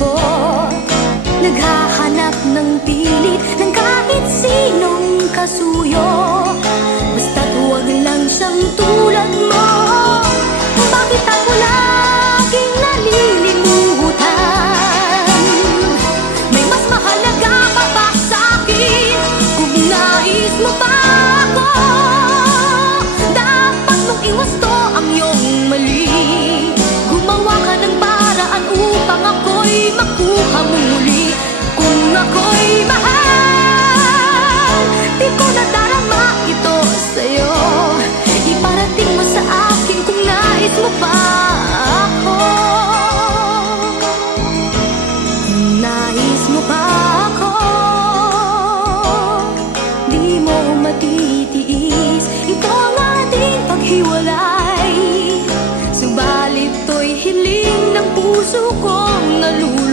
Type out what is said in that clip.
ko. Naghahanap ng pilit ng kahit sinong kasuyo, basta't huwag lang siyang tulad mo. Bakit ako laging nalilimutan? May mas mahalaga pa ba sa'kin? Kung nais mo pa ako, dapat mong iwasto ang iyong mali. Gumawa ka ng paraan upang ako'y makuha mo muli. Kung ako'y mahal, di ko nadarama ito sa'yo. Iparating mo sa akin kung nais mo pa ako. Kung nais mo pa ako, di mo matitiis ito ang ating paghiwalay. Subalit to'y hiling ng puso kong nalulungkot.